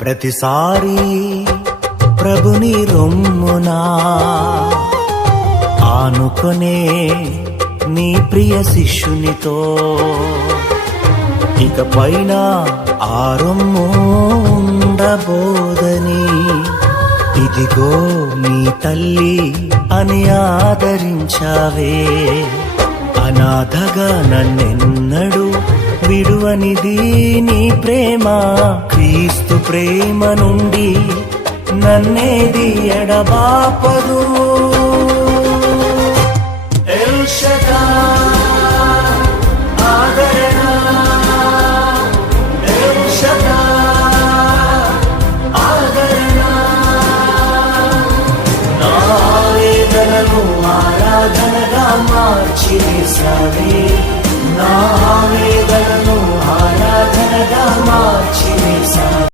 ప్రతిసారి ప్రభుని రొమ్మునా ఆనుకొనే నీ ప్రియ శిష్యునితో ఇక పైన ఆ రొమ్ము ఉండబోదని ఇదిగో నీ తల్లి అని ఆదరించావే. అనాథగా నన్నెన్నడు విడువనిది నీ ప్రేమ, క్రీస్తు ప్రేమ నుండి నన్నేది ఎడబాపదు. ఎల్ షదాయ్ ఆదరణ, ఎల్ షదాయ్ ఆదరణ, నా ఆవేదనను ఆరాధనగా మార్చి వేసావే, నా